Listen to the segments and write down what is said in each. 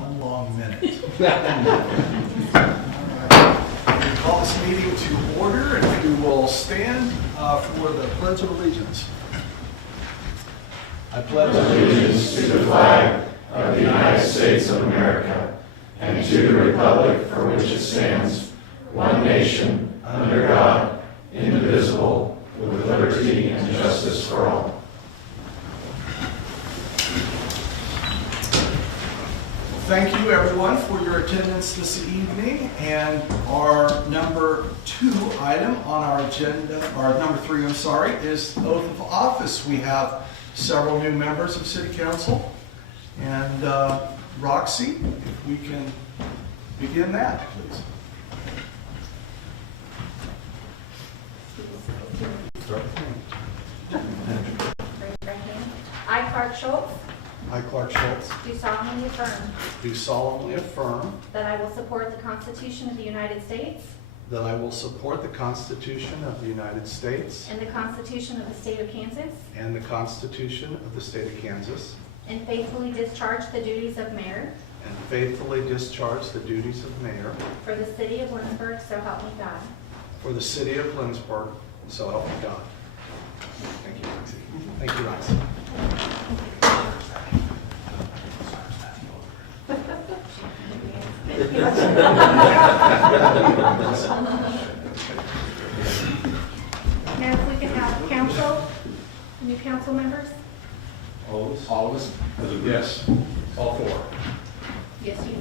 One long minute. All right. We call this meeting to order, and if you will stand for the Pledge of Allegiance. I pledge allegiance to the flag of the United States of America and to the republic for which it stands, one nation, under God, indivisible, with liberty and justice for all. Thank you, everyone, for your attendance this evening. And our number 2 item on our agenda, or number 3, I'm sorry, is oath of office. We have several new members of City Council. And Roxy, if we can begin that, please. I, Clark Schultz, I, Clark Schultz, do solemnly affirm that I will support the Constitution of the United States I will support the Constitution of the United States and the Constitution of the State of Kansas, and the Constitution of the State of Kansas, and faithfully discharge the duties of mayor and faithfully discharge the duties of mayor for the city of Lindsborg, so help me God. for the city of Lindsborg, so help me God. Thank you, Roxy. Thank you, Roxy. Now, if we could have council, new council members? All of us? All of us? Yes. All 4. Yes, you.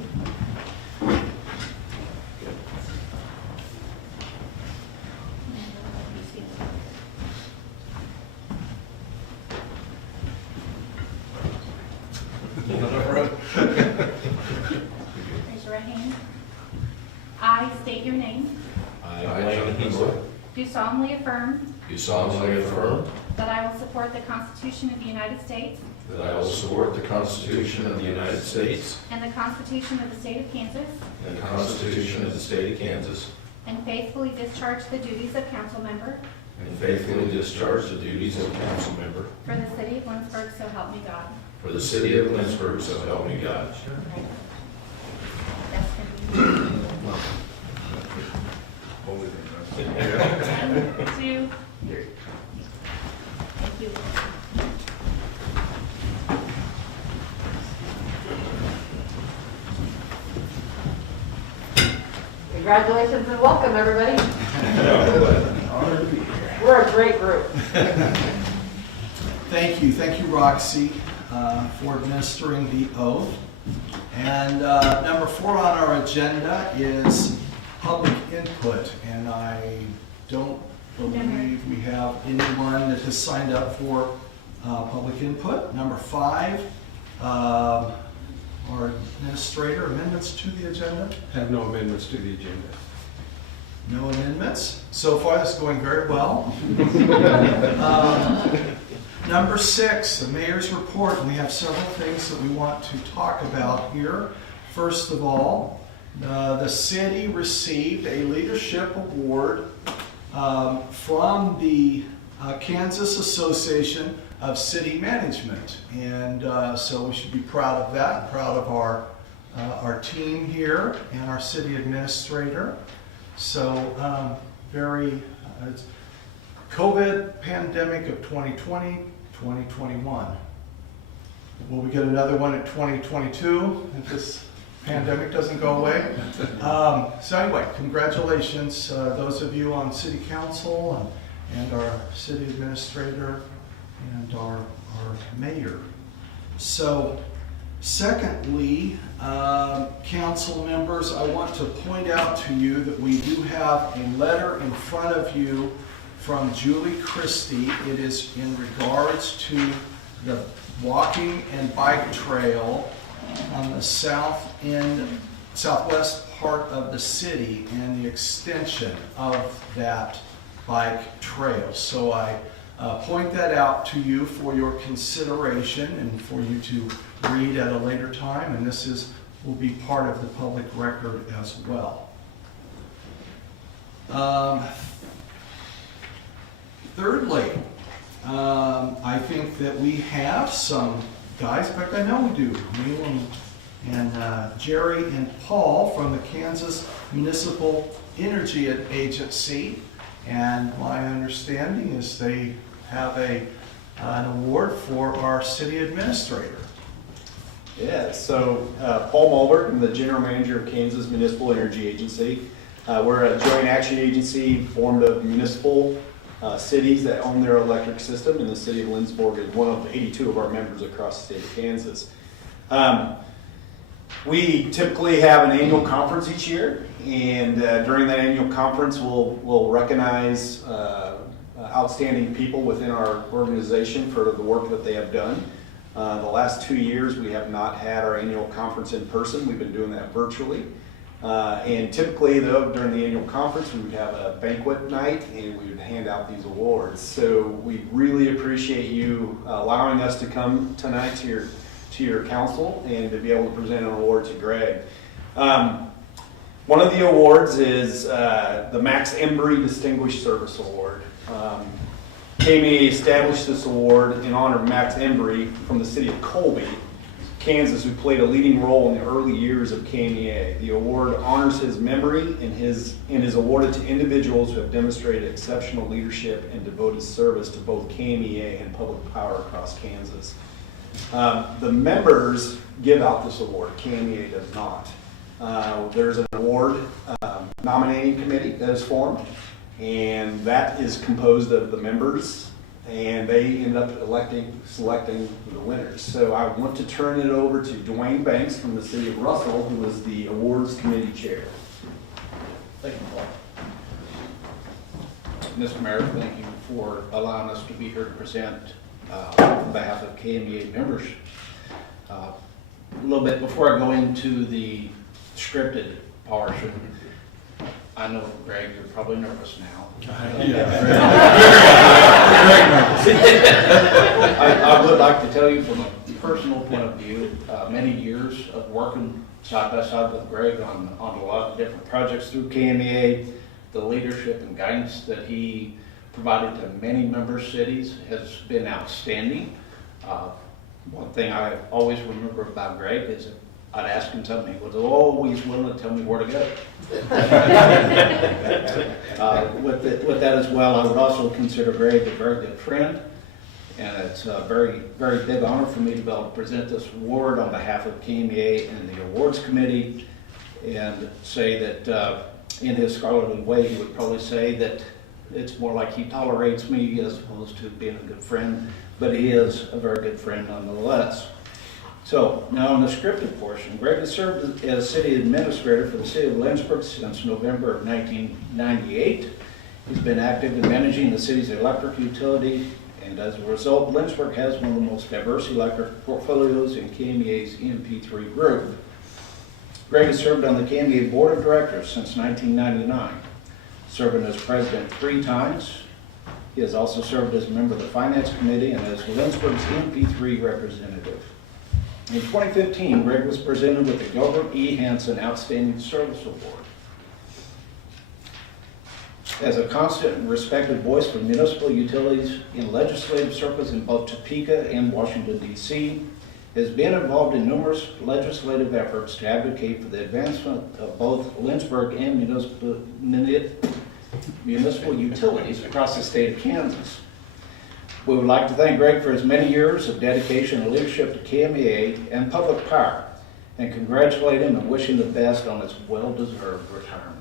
Raise your right hand. I state your name. I, Lindsborg, Do solemnly affirm do solemnly affirm that I will support the Constitution of the United States that I will support the Constitution of the United States and the Constitution of the State of Kansas, and the Constitution of the State of Kansas, and faithfully discharge the duties of council member and faithfully discharge the duties of council member for the city of Lindsborg, so help me God. for the city of Lindsborg, so help me God. That's gonna be 1, 2, 3. Thank you. Congratulations and welcome, everybody. We're a great group. Thank you, Roxy, for administering the oath. And number 4 on our agenda is public input, and I don't believe we have anyone that has signed up for public input. Number 5, our administrator, amendments to the agenda? Have no amendments to the agenda. No amendments. So far, this is going very well. Number 6, the mayor's report. And we have several things that we want to talk about here. First of all, the city received a leadership award from the Kansas Association of City Management. And so we should be proud of that, proud of our team here and our city administrator. So it's COVID pandemic of 2020, 2021. Will we get another one at 2022 if this pandemic doesn't go away? So anyway, congratulations, those of you on city council and our city administrator and our mayor. So secondly, council members, I want to point out to you that we do have a letter in front of you from Julie Christie. It is in regards to the walking and bike trail on the southwest part of the city and the extension of that bike trail. So I point that out to you for your consideration and for you to read at a later time, and this will be part of the public record as well. Thirdly, I think that we have some guys, in fact I know we do, Neil and and Jerry and Paul from the Kansas Municipal Energy Agency. And my understanding is they have an award for our city administrator. Yeah, so Paul Mulbert, I'm the general manager of Kansas Municipal Energy Agency. We're a joint action agency formed of municipal cities that own their electric system, and the city of Lindsborg is one of 82 of our members across the state of Kansas. We typically have an annual conference each year, and during that annual conference we'll recognize outstanding people within our organization for the work that they have done. The last 2 years we have not had our annual conference in person. We've been doing that virtually. And typically, though, during the annual conference, we would have a banquet night and we would hand out these awards. So we really appreciate you allowing us to come tonight to your council and to be able to present an award to Greg. One of the awards is the Max Embry Distinguished Service Award. KMEA established this award in honor of Max Embry from the city of Colby, Kansas, who played a leading role in the early years of KMEA. The award honors his memory and is awarded to individuals who have demonstrated exceptional leadership and devoted service to both KMEA and public power across Kansas. The members give out this award. KMEA does not. There's an award nominating committee that is formed, and that is composed of the members, and they end up selecting the winners. So I want to turn it over to Dwayne Banks from the city of Russell, who is the awards committee chair. Thank you, Paul. Mr. Mayor, thank you for allowing us to be here to present on behalf of KMEA members. A little bit before I go into the scripted portion, I know, Greg, you're probably nervous now. I would like to tell you from a personal point of view, many years of working side by side with Greg on a lot of different projects through KMEA, the leadership and guidance that he provided to many member cities has been outstanding. One thing I always remember about Greg is I'd ask him something, he was always willing to tell me where to go. With that as well, I would also consider Greg a very good friend, and it's a very, very big honor for me to be able to present this award on behalf of KMEA and the awards committee, and say that in his scholarly way, he would probably say that it's more like he tolerates me as opposed to being a good friend, but he is a very good friend nonetheless. So now in the scripted portion, Greg has served as city administrator for the city of Lindsborg since November of 1998. He's been active in managing the city's electric utility, and as a result, Lindsborg has one of the most diverse electric portfolios in KMEA's MP3 group. Greg has served on the KMEA Board of Directors since 1999, serving as president 3 times. He has also served as a member of the Finance Committee and as Lindsborg's MP3 representative. In 2015, Greg was presented with the Gilbert E. Hansen Outstanding Service Award. As a constant and respected voice for municipal utilities in legislative circles in both Topeka and Washington, D.C., has been involved in numerous legislative efforts to advocate for the advancement of both Lindsborg and municipal utilities across the state of Kansas. We would like to thank Greg for his many years of dedication and leadership to KMEA and public power, and congratulate him and wish him the best on his well-deserved retirement.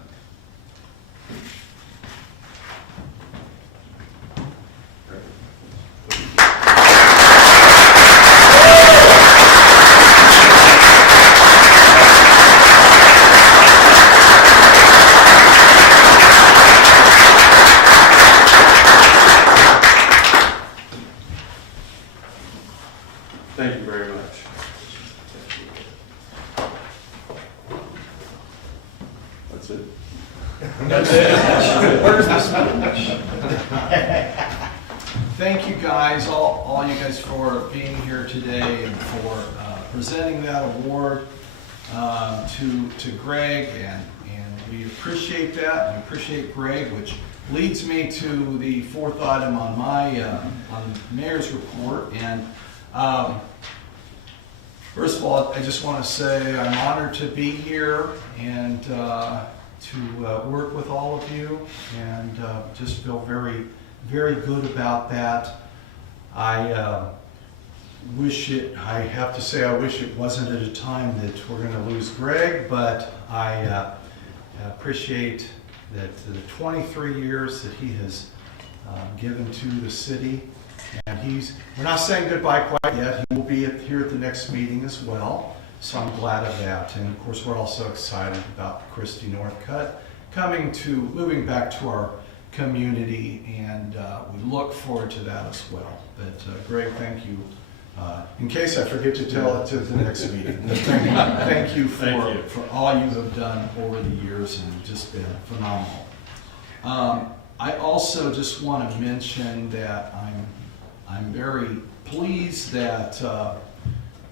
Thank you very much. That's it. Thank you guys, all you guys for being here today and for presenting that award to Greg, and we appreciate that. We appreciate Greg, which leads me to the 4th item on my on the mayor's report. And First of all, I just want to say I'm honored to be here and to work with all of you, and just feel very, very good about that. I wish it wasn't at a time that we're going to lose Greg, but I appreciate that the 23 years that he has given to the city. And we're not saying goodbye quite yet. He will be here at the next meeting as well. So I'm glad of that. And of course, we're also excited about Christy Northcutt moving back to our community. And we look forward to that as well. But Greg, thank you. In case I forget to tell it to the next meeting, thank you for all you have done over the years, and just been phenomenal. I also just want to mention that I'm very pleased that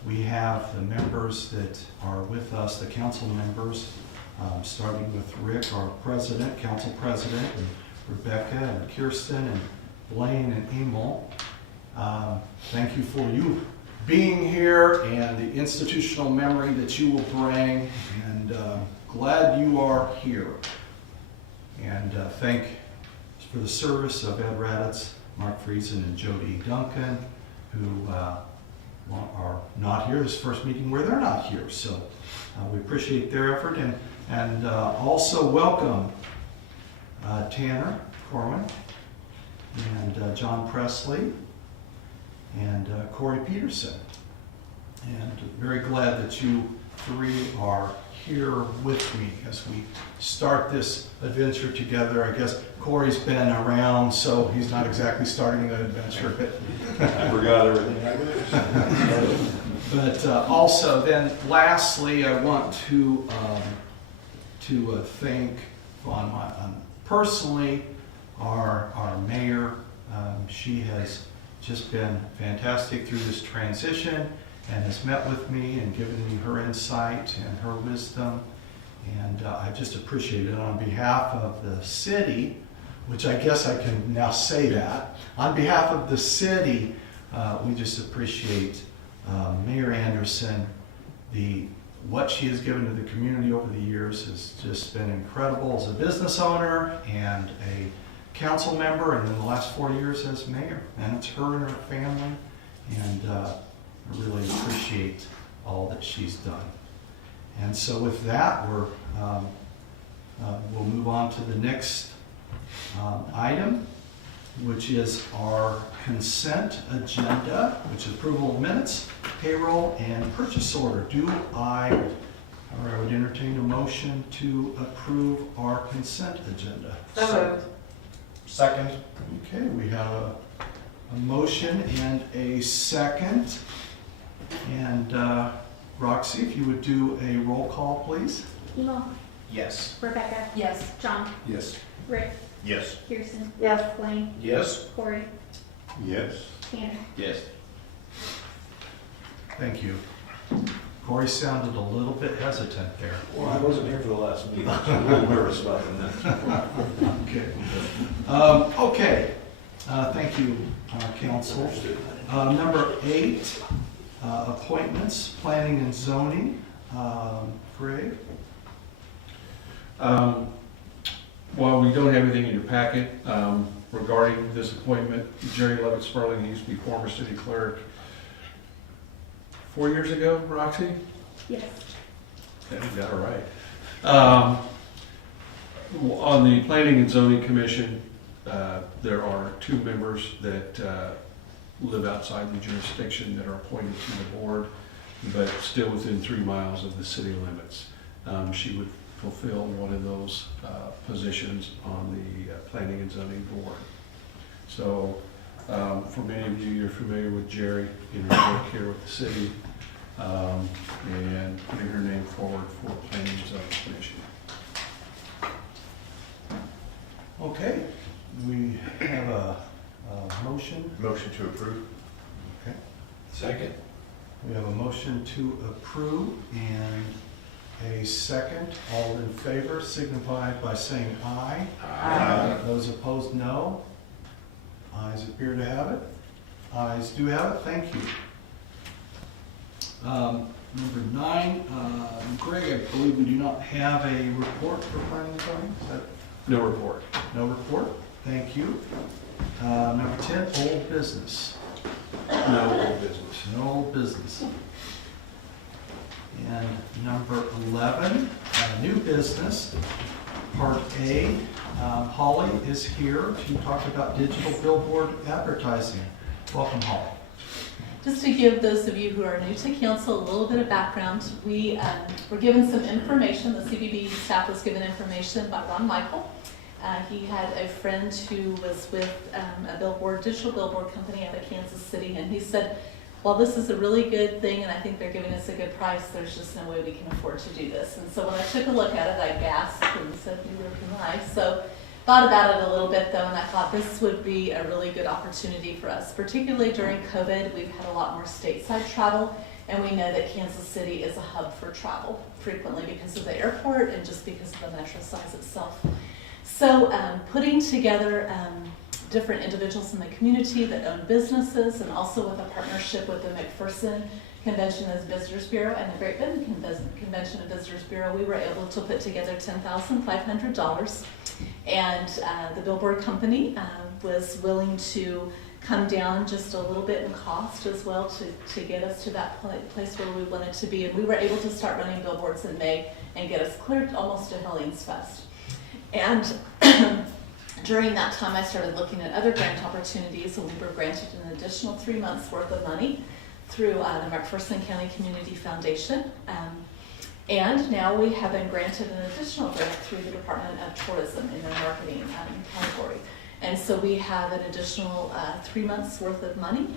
we have the members that are with us, the council members, starting with Rick, our president, council president, and Rebecca and Kirsten and Blaine and Emil. Thank you for you being here and the institutional memory that you will bring, and glad you are here. And thank for the service of Ed Raditz, Mark Friesen, and Jody Duncan, who are not here. This is the first meeting where they're not here, so we appreciate their effort, and also welcome Tanner Corman and John Presley and Corey Peterson. And very glad that you three are here with me as we start this adventure together. I guess Corey's been around, so he's not exactly starting the adventure. I forgot everything. But also, then lastly, I want to thank personally our mayor. She has just been fantastic through this transition, and has met with me and given me her insight and her wisdom. And I just appreciate it on behalf of the city, which I guess I can now say that. On behalf of the city, we just appreciate Mayor Anderson. What she has given to the community over the years has just been incredible as a business owner and a council member, and in the last 4 years as mayor. And it's her and her family, and I really appreciate all that she's done. And so with that, we'll move on to the next item, which is our consent agenda, which is approval of minutes, payroll, and purchase order. I would entertain a motion to approve our consent agenda. So moved. Second. Okay, we have a motion and a second. And Roxy, if you would do a roll call, please. Emil, Yes. Rebecca. Yes. John, Yes. Rick, Yes. Kirsten, Yes. Blaine, Yes. Corey, Yes. Tanner. Yes. Thank you. Corey sounded a little bit hesitant there. Well, I wasn't here for the last meeting, so I'm a little nervous about the next. Okay. Okay. Thank you, council. Number 8, appointments, planning and zoning. Greg? While we don't have anything in your packet regarding this appointment, Jerry Levitt Sperling, he used to be former city clerk 4 years ago, Roxy? Yes. Yeah, you got it right. On the Planning and Zoning Commission, there are 2 members that live outside the jurisdiction that are appointed to the board, but still within 3 miles of the city limits. She would fulfill one of those positions on the Planning and Zoning Board. So for many of you, you're familiar with Jerry in her work here with the city, and putting her name forward for Planning and Zoning Commission. Okay. We have a motion. Motion to approve. Okay. Second. We have a motion to approve and a second. All in favor signify by saying aye. Aye. Those opposed, no. Ayes appear to have it. Ayes do have it. Thank you. Number 9, Greg, I believe we do not have a report for planning and zoning. Is that No report. no report? Thank you. Number 10, old business. No old business. No old business. And number 11, new business, part A. Holly is here to talk about digital billboard advertising. Welcome, Holly. Just to give those of you who are new to council a little bit of background, we were given some information. The CBB staff was given information by Ron Michael. He had a friend who was with a digital billboard company out of Kansas City, and he said, well, this is a really good thing, and I think they're giving us a good price. There's just no way we can afford to do this. And so when I took a look at it, I gasped and said, neither can I. So thought about it a little bit, though, and I thought this would be a really good opportunity for us. Particularly during COVID, we've had a lot more stateside travel, and we know that Kansas City is a hub for travel, frequently because of the airport and just because of the metro size itself. So putting together different individuals in the community that own businesses, and also with a partnership with the McPherson Convention and Visitors Bureau and the Great Bend Convention and Visitors Bureau, we were able to put together $10,500. And the billboard company was willing to come down just a little bit in cost as well to get us to that place where we wanted to be. And we were able to start running billboards in May and get us cleared almost to Helene's Fest. And during that time, I started looking at other grant opportunities, and we were granted an additional 3 months worth of money through the McPherson County Community Foundation. And now we have been granted an additional grant through the Department of Tourism in their marketing category. And so we have an additional 3 months worth of money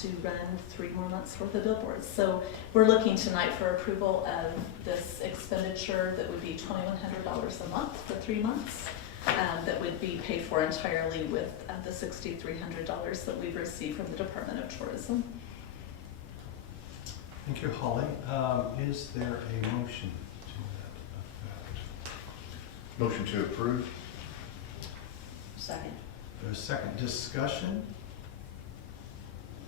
to run 3 more months worth of billboards. So we're looking tonight for approval of this expenditure that would be $2,100 a month for 3 months. That would be paid for entirely with the $6,300 that we've received from the Department of Tourism. Thank you, Holly. Is there a motion to that effect? Motion to approve? Second. There's a second discussion.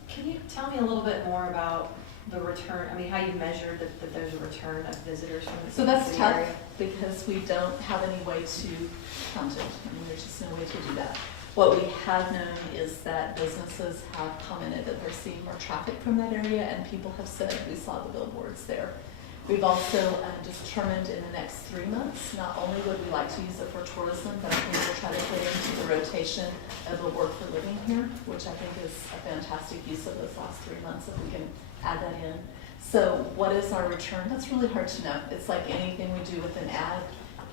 Can you tell me a little bit more about the return, I mean, how you measure that there's a return of visitors from the So that's city tough area? because we don't have any way to count it. I mean, there's just no way to do that. What we have known is that businesses have commented that they're seeing more traffic from that area, and people have said, we saw the billboards there. We've also determined in the next 3 months, not only would we like to use it for tourism, but I think we'll try to put into the rotation of the work for living here, which I think is a fantastic use of those last 3 months if we can add that in. So what is our return? That's really hard to know. It's like anything we do with an ad.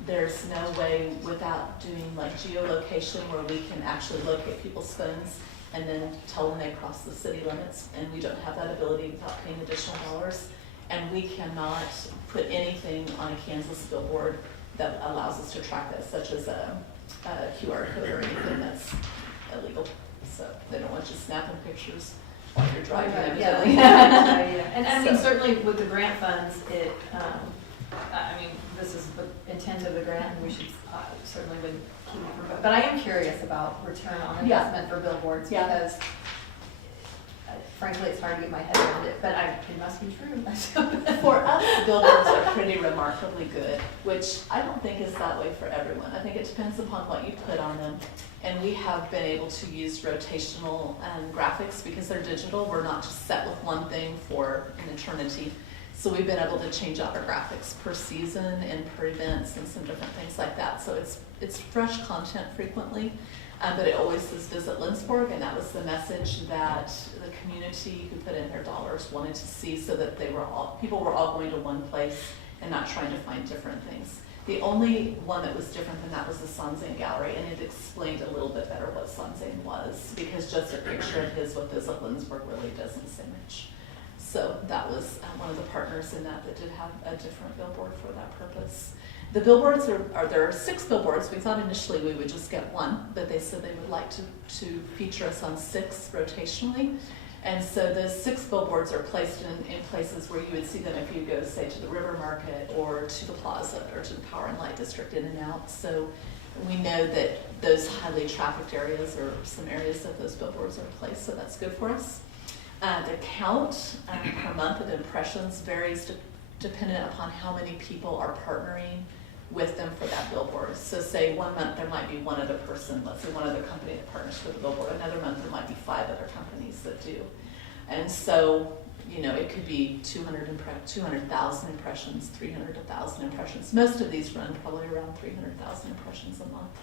There's no way without doing like geolocation where we can actually locate people's phones and then tell when they cross the city limits, and we don't have that ability without paying additional dollars. And we cannot put anything on a Kansas billboard that allows us to track that, such as a QR code or anything that's illegal. So they don't want you snapping pictures while you're driving. Right, Yeah. yeah. And I mean, So- certainly with the grant funds, I mean, this is the intent of the grant, and we should certainly would keep it from, but I am curious about return on investment for billboards, Yeah. because frankly, it's hard to get my head around it, but it must be true. For us, billboards are pretty remarkably good, which I don't think is that way for everyone. I think it depends upon what you put on them. And we have been able to use rotational graphics because they're digital. We're not just set with one thing for an eternity. So we've been able to change out our graphics per season and per events and some different things like that. So it's fresh content frequently. But it always says visit Lindsborg, and that was the message that the community who put in their dollars wanted to see, so that people were all going to one place and not trying to find different things. The only one that was different than that was the Sanzane Gallery, and it explained a little bit better what Sanzane was, because just a picture of his with Visit Lindsborg really doesn't say much. So that was one of the partners in that did have a different billboard for that purpose. The billboards there are 6 billboards. We thought initially we would just get 1, but they said they would like to feature us on 6 rotationally. And so those 6 billboards are placed in places where you would see them if you go, say, to the River Market or to the Plaza or to the Power and Light District in and out. So we know that those highly trafficked areas are some areas that those billboards are placed, so that's good for us. The count per month of impressions varies dependent upon how many people are partnering with them for that billboard. So say 1 month there might be one other person, let's say one other company that partners with the billboard. Another month there might be 5 other companies that do. And so, you know, it could be 200,000 impressions, 300,000 impressions. Most of these run probably around 300,000 impressions a month.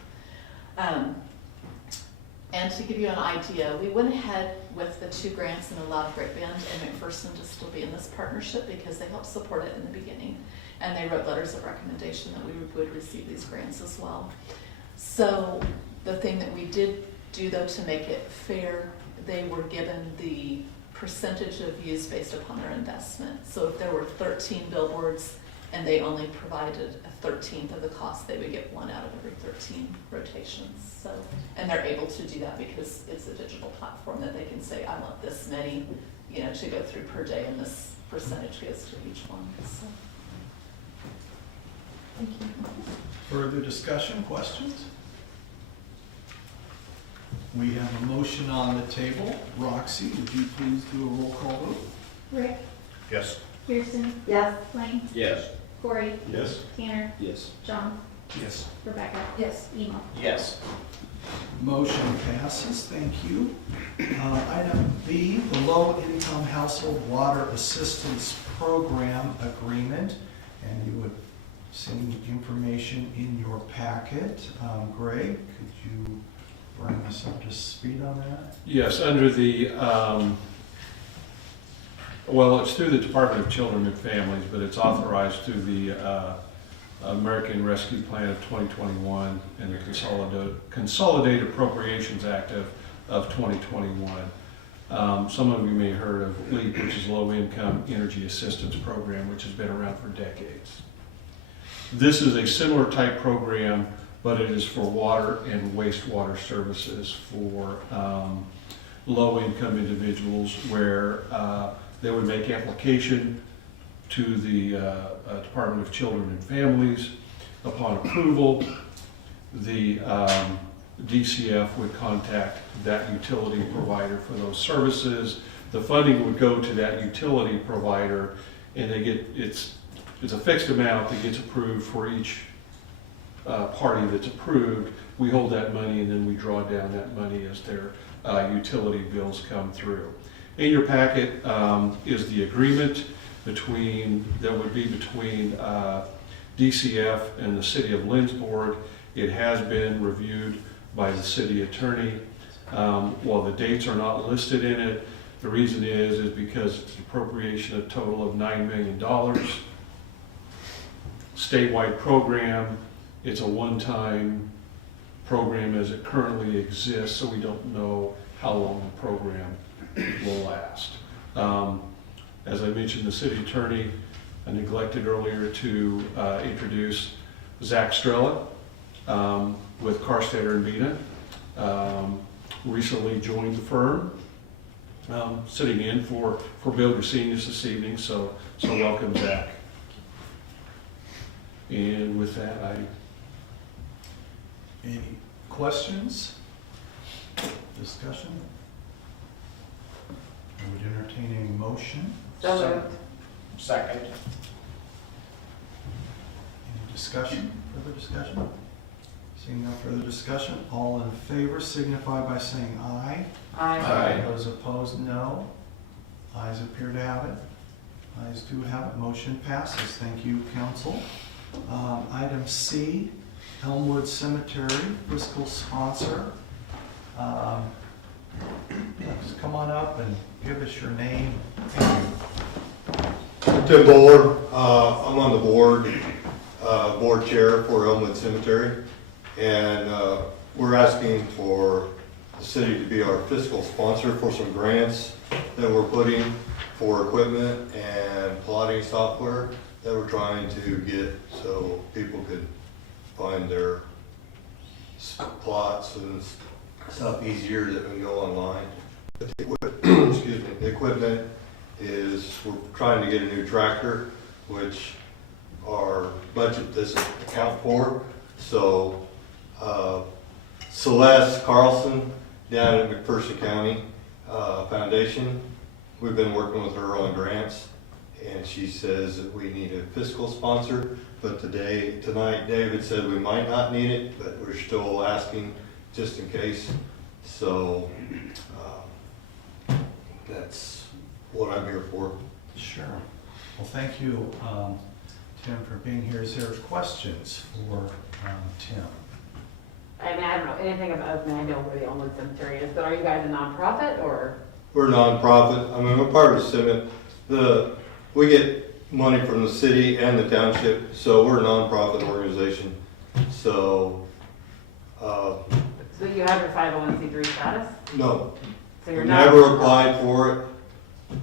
And to give you an idea, we went ahead with the 2 grants and allowed Great Bend and McPherson to still be in this partnership because they helped support it in the beginning. And they wrote letters of recommendation that we would receive these grants as well. So the thing that we did do though to make it fair, they were given the percentage of views based upon their investment. So if there were 13 billboards and they only provided a 13th of the cost, they would get 1 out of every 13 rotations. So, and they're able to do that because it's a digital platform that they can say, I want this many, you know, to go through per day, and this percentage goes to each one. So. Thank you. Further discussion, questions? We have a motion on the table. Roxy, would you please do a roll call vote? Rick, Yes. Kirsten, Yes. Wayne, Yes. Corey, Yes. Tanner, Yes. John, Yes. Rebecca. Yes. Emo. Yes. Motion passes, thank you. Item B, the Low Income Household Water Assistance Program Agreement. And you would see information in your packet. Greg, could you bring us up to speed on that? Yes, under the, well, it's through the Department of Children and Families, but it's authorized through the American Rescue Plan of 2021 and the Consolidated Appropriations Act of 2021. Some of you may have heard of LEAP, which is Low Income Energy Assistance Program, which has been around for decades. This is a similar type program, but it is for water and wastewater services for low-income individuals where they would make application to the Department of Children and Families. Upon approval, the DCF would contact that utility provider for those services. The funding would go to that utility provider, and they get it's a fixed amount that gets approved for each party that's approved. We hold that money and then we draw down that money as their utility bills come through. In your packet is the agreement that would be between DCF and the city of Lindsborg. It has been reviewed by the city attorney. While the dates are not listed in it, the reason is because it's an appropriation of a total of $9 million. Statewide program. It's a one-time program as it currently exists, so we don't know how long the program will last. As I mentioned, the city attorney, I neglected earlier to introduce Zach Strella with Carstetter and Bina. Recently joined the firm, sitting in for Bill Gresenius this evening, so welcome, Zach. And with that, Any questions? Discussion? I would entertain a motion. So moved. Second. Any discussion? Further discussion? Seeing no further discussion, all in favor signify by saying aye. Aye. Those opposed, no. Ayes appear to have it. Ayes do have it. Motion passes. Thank you, council. Item C, Elmwood Cemetery, fiscal sponsor. Just come on up and give us your name. Tim Bowler, I'm on the board chair for Elmwood Cemetery, and we're asking for the city to be our fiscal sponsor for some grants that we're putting for equipment and plotting software that we're trying to get so people could find their plots and stuff easier that can go online. Excuse me. The equipment is, we're trying to get a new tractor, which our budget doesn't account for. So Celeste Carlson down at McPherson County Foundation we've been working with her on grants, and she says that we need a fiscal sponsor, but tonight, David said we might not need it, but we're still asking just in case. So, that's what I'm here for. Sure. Well, thank you, Tim, for being here. Is there questions for Tim? I mean, I don't know anything about, I know where the Elmwood Cemetery is, but are you guys a nonprofit or? We're a nonprofit. I mean, we're part of CIMIT. We get money from the city and the township, so we're a nonprofit organization. So, So you have your 501c3 status? no, So we you're not. never applied for it.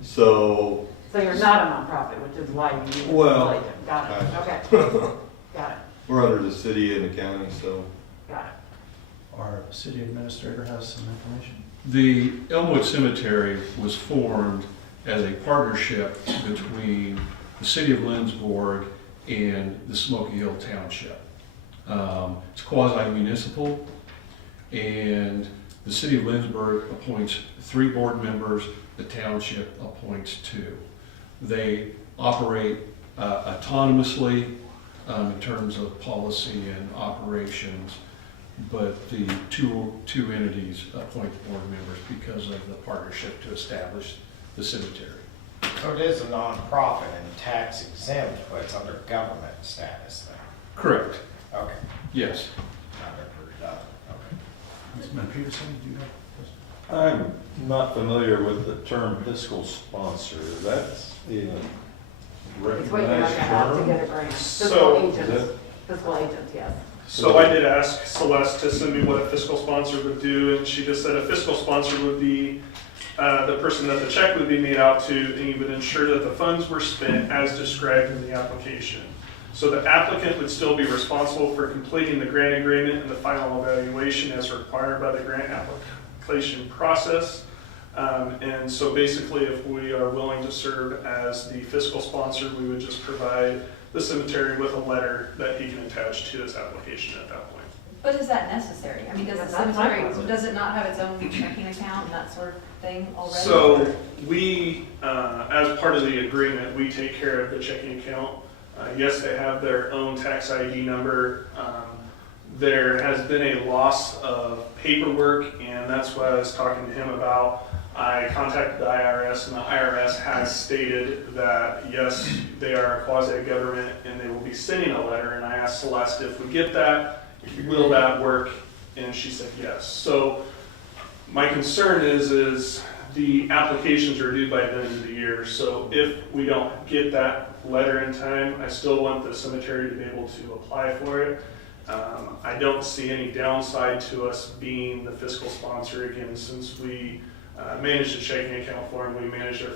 So, So you're not a nonprofit, which is why you need a Well, fiscal agent. Got it, kind okay. Got it, we're under the city and the county, so. got it. Our city administrator has some information. The Elmwood Cemetery was formed as a partnership between the city of Lindsborg and the Smoky Hill Township. It's quasi-municipal, and the city of Lindsborg appoints 3 board members, the township appoints 2. They operate autonomously in terms of policy and operations, but the two entities appoint board members because of the partnership to establish the cemetery. So it is a nonprofit and tax exempt, but it's under government status then? Correct. Okay. Yes. I've never heard of it. Okay. Councilman Peterson, do you have a question? I'm not familiar with the term fiscal sponsor. That's even It's what you're gonna recognized have to term? get a grant. So- Fiscal Is agents, it- fiscal agents, yes. So I did ask Celeste to send me what a fiscal sponsor would do, and she just said a fiscal sponsor would be the person that the check would be made out to, and he would ensure that the funds were spent as described in the application. So the applicant would still be responsible for completing the grant agreement and the final evaluation as required by the grant application process. And so basically, if we are willing to serve as the fiscal sponsor, we would just provide the cemetery with a letter that he can attach to his application at that point. But is that necessary? I mean, does the That's my cemetery, question. does it not have its own checking account and that sort of thing already? So we, as part of the agreement, we take care of the checking account. Yes, they have their own tax ID number. There has been a loss of paperwork, and that's what I was talking to him about. I contacted the IRS, and the IRS has stated that, yes, they are a quasi-government, and they will be sending a letter, and I asked Celeste if we get that, will that work? And she said yes. So my concern is the applications are due by the end of the year, so if we don't get that letter in time, I still want the cemetery to be able to apply for it. I don't see any downside to us being the fiscal sponsor again, since we manage the checking account for them, we manage their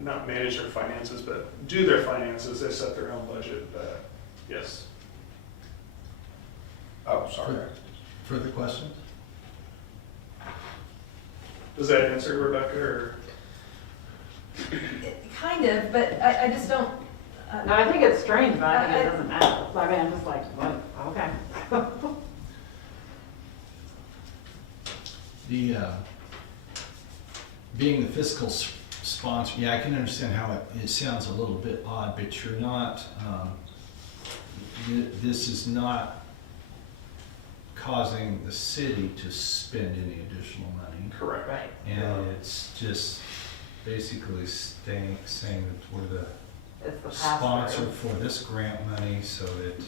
not manage their finances, but do their finances, they set their own budget, but yes. Oh, sorry. Further questions? Does that answer, Rebecca, or? Kind of, but I just don't. No, I think it's strange, but I think it doesn't matter. I mean, I'm just like, what, okay. The, being the fiscal sponsor, yeah, I can understand how it sounds a little bit odd, but you're not, this is not causing the city to spend any additional money. Correct. Right. And it's just basically saying that we're the It's the sponsor pass-through. for this grant money, so that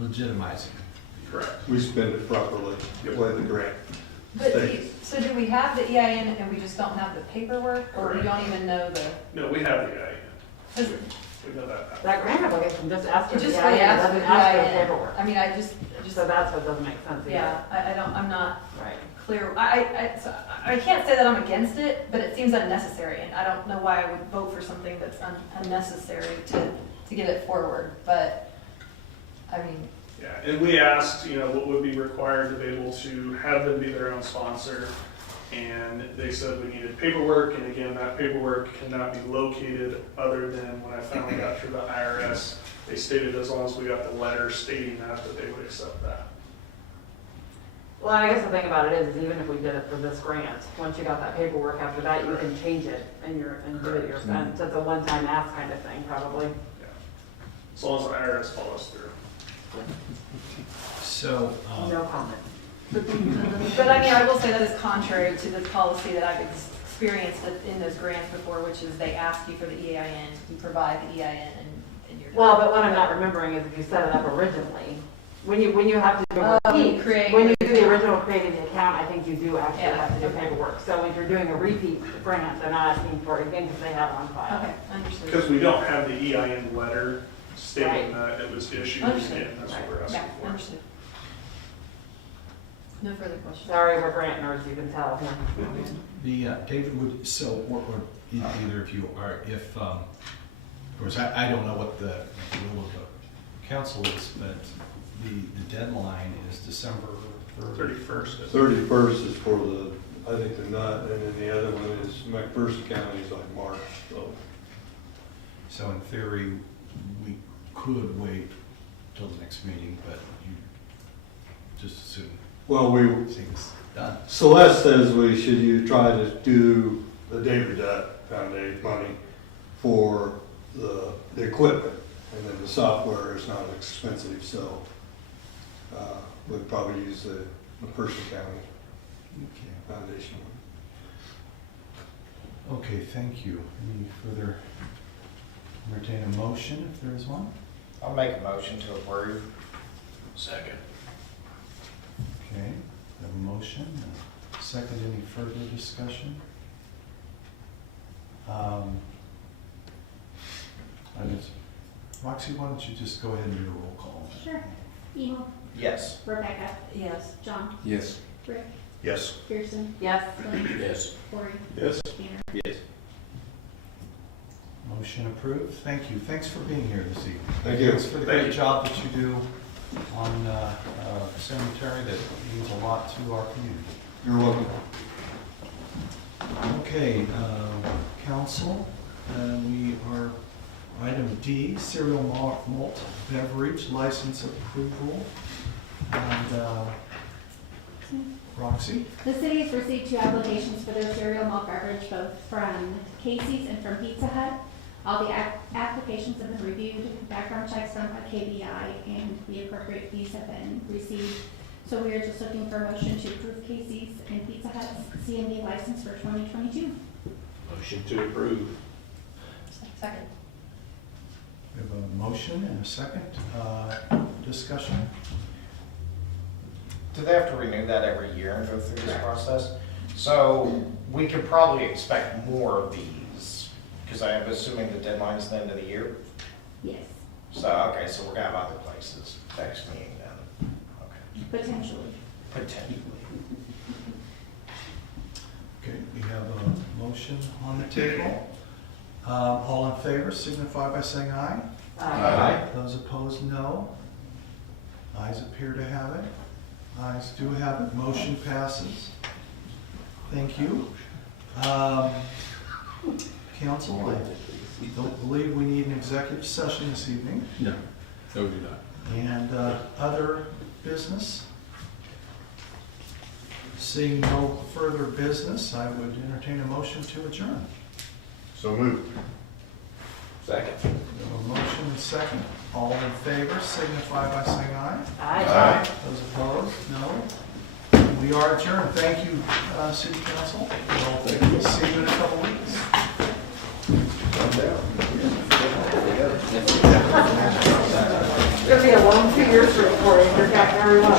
legitimizing. Correct. We spend it properly, the way the grant But states. so do we have the EIN and we just don't have the paperwork, or we Correct. don't even know the? No, we have the EIN. 'Cause We know that. That grant application just asks for it the just EIN, really it asks for doesn't the ask for the EIN. paperwork. I mean, I just, So that's what doesn't make sense either. yeah, I'm not Right. clear. I can't say that I'm against it, but it seems unnecessary, and I don't know why I would vote for something that's unnecessary to get it forward, but, I mean, Yeah, and we asked, what would be required to be able to have them be their own sponsor. And they said we needed paperwork, and again, that paperwork cannot be located other than when I finally got through the IRS. They stated as long as we got the letter stating that they would accept that. Well, I guess the thing about it is even if we did it for this grant, once you got that paperwork after that, you can change it and do it yourself. So it's a one-time ask kind of thing, probably. As long as the IRS follows through. So, No comment. But I mean, I will say that is contrary to the policy that I've experienced in those grants before, which is they ask you for the EIN, you provide the EIN, and you're done. Well, but what I'm not remembering is if you set it up originally, when you have to do a repeat, when you do the original creating the account, I think you do actually have to do paperwork. So if you're doing a repeat grant, they're not asking for it again because they have it on file. Okay, understood. Because we don't have the EIN letter stating that it was issued, Understood. and that's what we're asking Yeah, for. understood. No further questions. Sorry, we're grant nerds, you can tell. the, David would, so, or either of you are, if, of course, I don't know what the will of the council is, but the deadline is December 31st. 31st is for the, I think the nut, and then the other one is McPherson County is like March, so. So in theory, we could wait till the next meeting, but you just assume Well, we, things done. Celeste says you try to do the David Duck Foundation money for the equipment, and then the software is not expensive, so we'd probably use the McPherson County Foundation one. Okay, thank you. Any further, entertain a motion if there is one? I'll make a motion to approve. Second. Okay, we have a motion, a second, any further discussion? Roxy, why don't you just go ahead and do a roll call? Sure. Emo, Yes. Rebecca, Yes. John, Yes. Rick, Yes. Kirsten, Yes. Lynn, Yes. Corey, Yes. Tanner. Yes. Motion approved. Thank you. Thanks for being here this evening. Thank you. Thanks for the Thank great you. job that you do on cemetery. That means a lot to our community. You're welcome. Okay, council, we are item D, cereal malt beverage license approval. And Roxy? The city has received 2 applications for their cereal malt beverage, both from Casey's and from Pizza Hut. All the applications have been reviewed, background checks done by KBI, and the appropriate fees have been received. So we are just looking for a motion to approve Casey's and Pizza Hut's CMD license for 2022. Motion to approve. Second. We have a motion and a second. Discussion? Do they have to renew that every year and go through this process? So we could probably expect more of these, because I am assuming the deadline is the end of the year. Yes, So, okay, so we're gonna have other places next meeting then. Okay, potentially. potentially. Okay, we have a motion on the table. All in favor signify by saying aye. Aye. Those opposed, no. Ayes appear to have it. Ayes do have it. Motion passes. Thank you. Council, I don't believe we need an executive session this evening. No, no, we do not. And other business? Seeing no further business, I would entertain a motion to adjourn. So moved. Second. We have a motion and second. All in favor signify by saying aye. Aye. Those opposed, no. We are adjourned. Thank you, City Council. We'll see you in a couple weeks. It's gonna be a long 2 years for you, Corey. You're got very well.